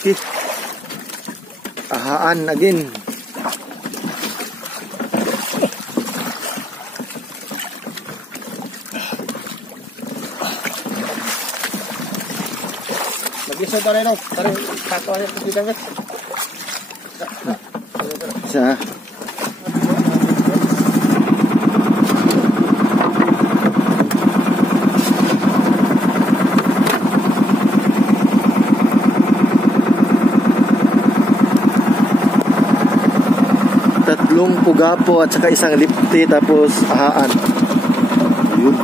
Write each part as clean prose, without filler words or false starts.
Okay. Ahaan again. Mag-isa tayo daw. Tayo kato aja kita guys. Isa. Tatlong pugapo at saka isang lipti tapos ahaan. Ayun.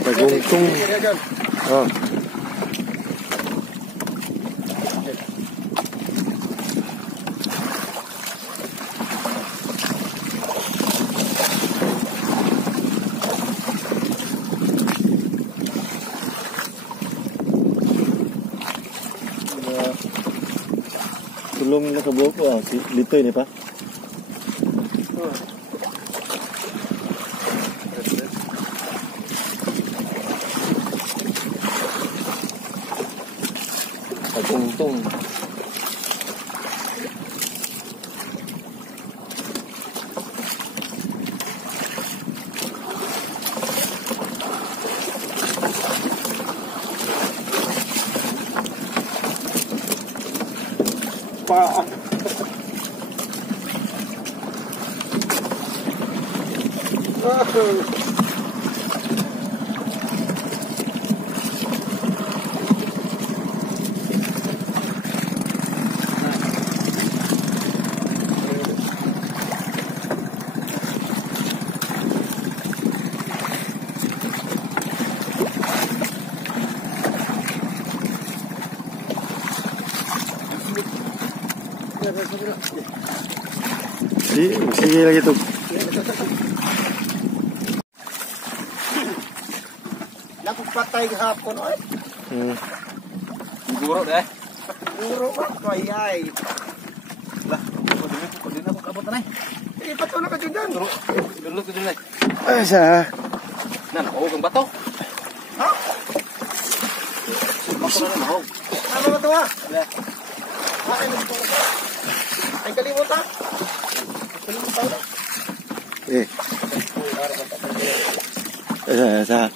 Pagungtung. Oh. Tulong na kabuo ko si Lito ini pa. Pagungtung. Pa. Sige lagi tuh. Laku patay hapon oy. Siguro deh. Puro ba kayay. Lah, kudin na kabot na. Eh pato na ka diyan. Dulu kudin na. Sa. Nan, kang bato. Ha? Bato na ho. Ano ba to ha? Ya. Ay kalimutan. Sa.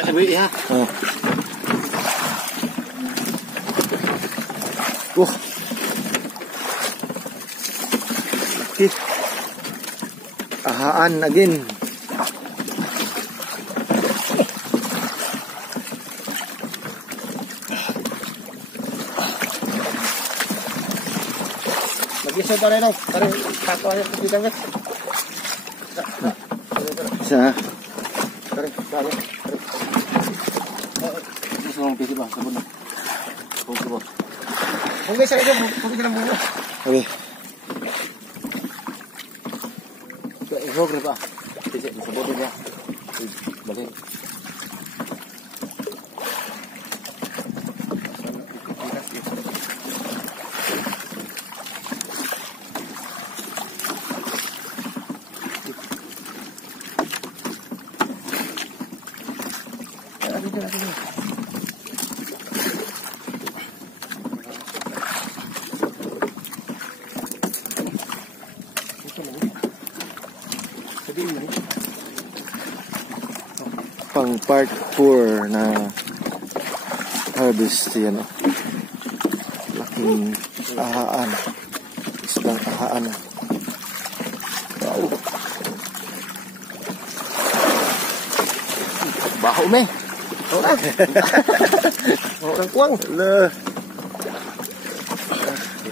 Sabi ya. Oh. Okay. Ahaan again. Mag-isa tayo daw. Tayo kato aja kita guys. Isa. Tayo. Gusto mong pisip lang, sabon na. Sabon. Bungay sa ito, bungay sa bunga. Okay. Ihog rin pa. Pisip, sabon niya. Balik. Pang part 4 na harvest yan. Ahaan. Isang ahaan. Wow. Baho me. Orang kuang. Lah.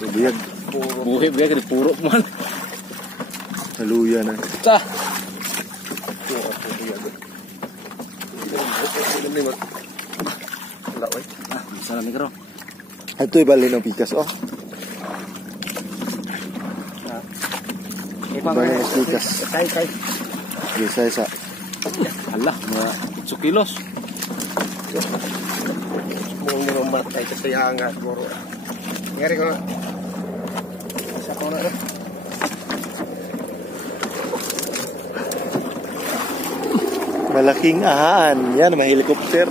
Biyag. Buhi kini puro man. Haluya na. Cah. Ah, bisa na mikro. Ito ibali ng pikas. Oh. Ibali ng pikas. Kay. Isa. Alah, mga 8 kilos. Mung nirombat kay kasayanga guro. Ngari ko. Sa ko na. Malaking ahaan. Yan, may helicopter.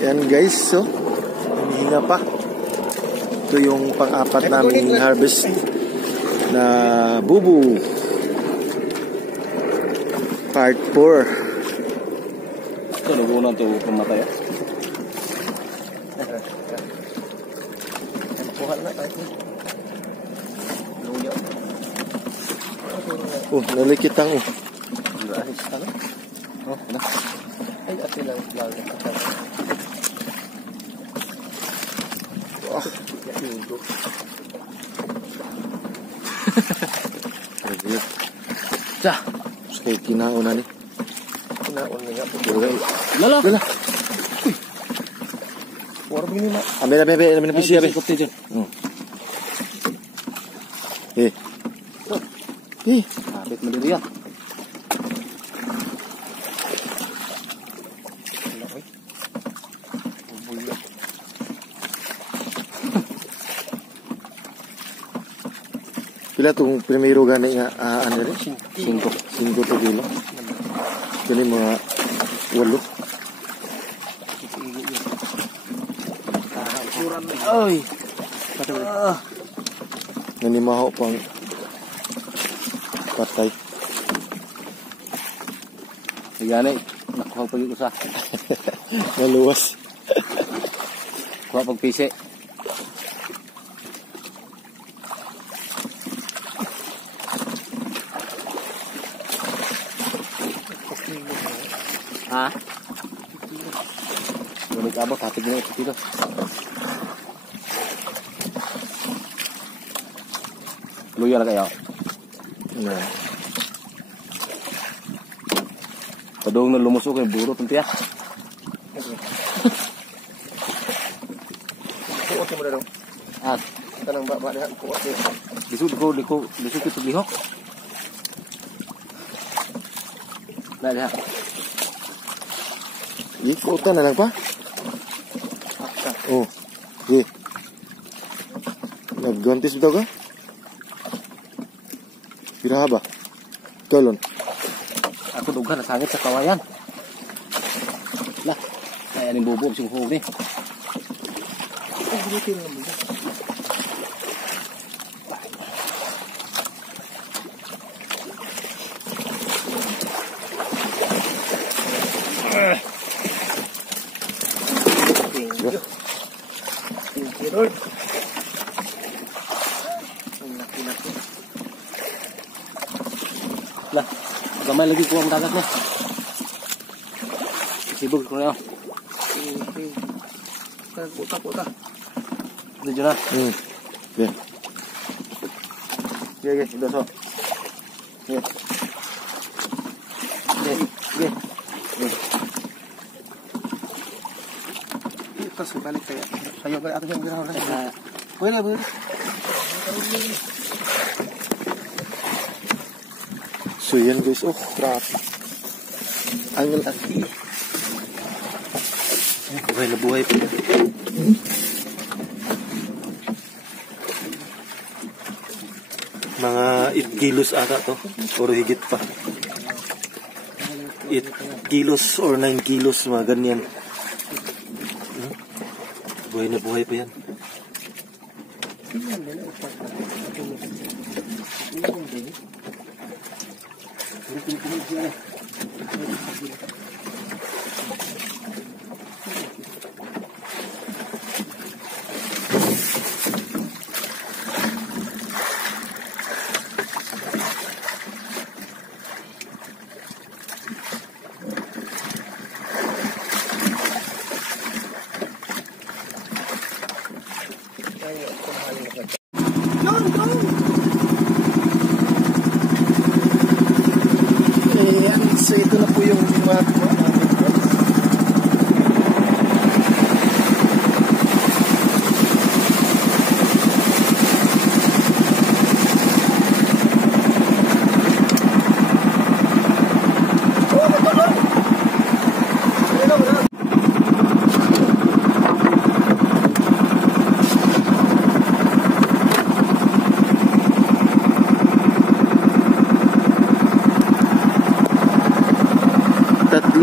Yan guys, so hinihinga pa. Ito yung pang-apat naming harvest na bubu. Part 4. Ito, nagunan ito pumatay. Buhat na tayo. Luya. Oh, nalikitang oh. Oh, ano? Ay, ati lang. Oh. Cah. Kaya kinauna ni. Kinaon nga po. Lala. Wala begini mak. Ambil na pisi abe. Kote dyan. Kapit mo dito yan. Pila tong primero gani nga ano rin? 5 to kilo. Gani mga 8. Ay. Gani maho pang patay. Yan nakuha pa yung usa. Naluwas. Kuha pag pisi. Ha? Balik abot, hati gini itu dito. Luya lang kayo. Nah. Padung na lumusok yung buro tunti ah. Kuot mo daw. Ah, Kanang baba diha kuot. disuk itu lihok. Nah, lihat. Ikutan na lang pa. Oh. Naggantis bitaw ka? Piraha ba? Tolon. Aku duga nasangit sa kawayan. Lah, kaya ning bubog sing hug ni. Lord. Lah, gamay lagi ko ang dagat na. Sibog ko na. Puta. Dito na. Ya. Sige, ito so. Sige. Sige. Tapos balik kayo. Kayo balik ato yung ginawa na. Boleh. So yan guys, oh, grabe. Ang laki. Buhay na buhay pa yan. Mga 8 kilos ata to, or higit pa. 8 kilos or 9 kilos, mga ganyan. Buhay na buhay pa yan.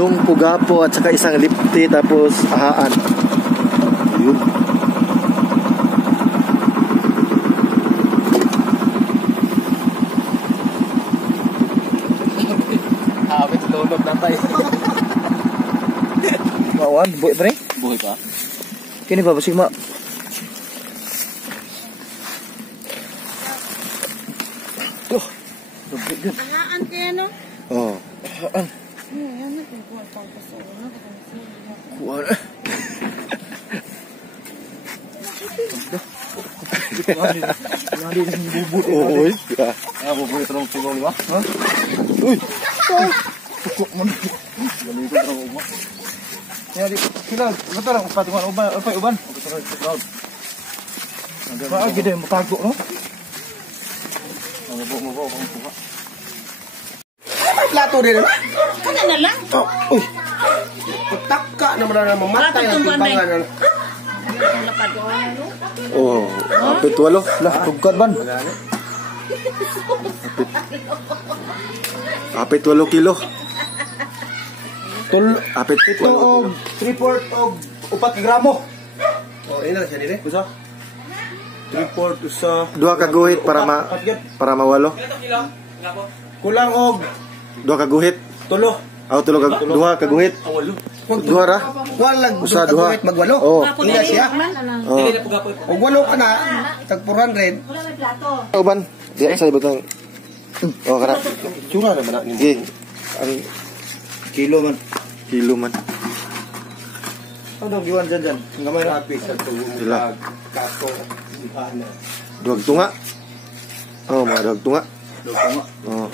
Tulong pugapo at saka isang lipti tapos ahaan. Yun. Habit lulog na tayo. Mawan, buhay pa rin? Buhay pa. Kini ba basig ma? Tuh. Ahaan kaya no? Oh. Yan na kung kuha pang pasawala. Kuwan. Oy. Ah, bubuhay ito ng sigong lima. Ha? Uy. Pukok mo na. Ganito ito ng ubo. Yan, di. Sila, ito lang. Upat, uban. Upay, uban. Maagi din, matago, no? Mubo, mubo. Plato din. Kana na lang. Uy. Taka naman na mamatay ang timbangan. Ang lapad ko ano? Oh, apit walo. Lah, tugkad ban. Apit 8 kilo. Tul, Apit ito og 3/4 og 4 gramo. Oh, ina siya dire. Usa? 3/4 usa. Duha ka guhit para mawalo. Kulang og Duha ka guhit. tulo. Aw duha ka guhit. Duha ra. Walang Usa duha. magwalo. Oh. Ina siya. Oh. Og walo ka na tag 400. Uban, di sa ibutang. Oh, kana. Tsura naman na. Gi. Ang Kilo man. kilo man. Ano giwan dyan? Ngamay na. Sila. Duhag tunga. Oh, mga duhag tunga. Oh.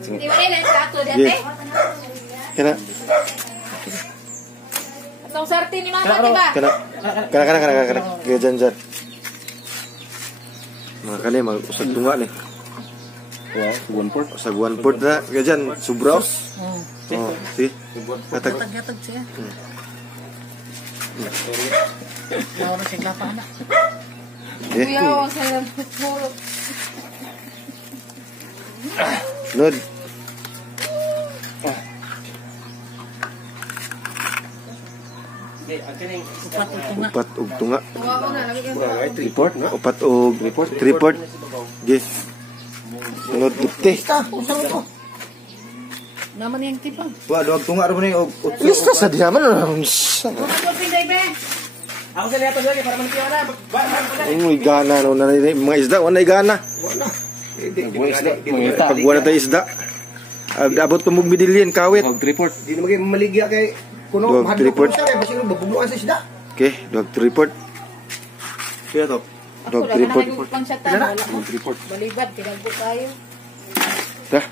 Di ba nila plato Gi. dati? Kana. Atong sarti ni mama di ba? Kana. Kaya dyan. Mga kani, mag-usag tunga ni. Wow, 1/4. Usag 1/4 na. Kaya dyan, subraos. Oh, si. Katag. Gatag siya. Yaw na siya pa na. Eh, Yaw ang sayang puro. Nod. Upat og tunga. Tawa ko na lagi ka. Report? Upat og report. Gi. Nod dipte. Naman yang tipang. Wa duhag tunga ra man og Lista sa diha man. Ano ko pinday be? Ako sa lihat lagi para man kiyo na. Uy, gana no na mga isda, wala gana. Pag wala tayo isda. Abot pa mong bidilin, kawit. Og report. Di na maging maligya kay kuno Dog mahadlok report. ko siya kay basi babuluan sa isda. Okay, dog report. Kaya to. Dog Ako lang report. pang siya ta. Report. Balibad kinagbo tayo. Dah.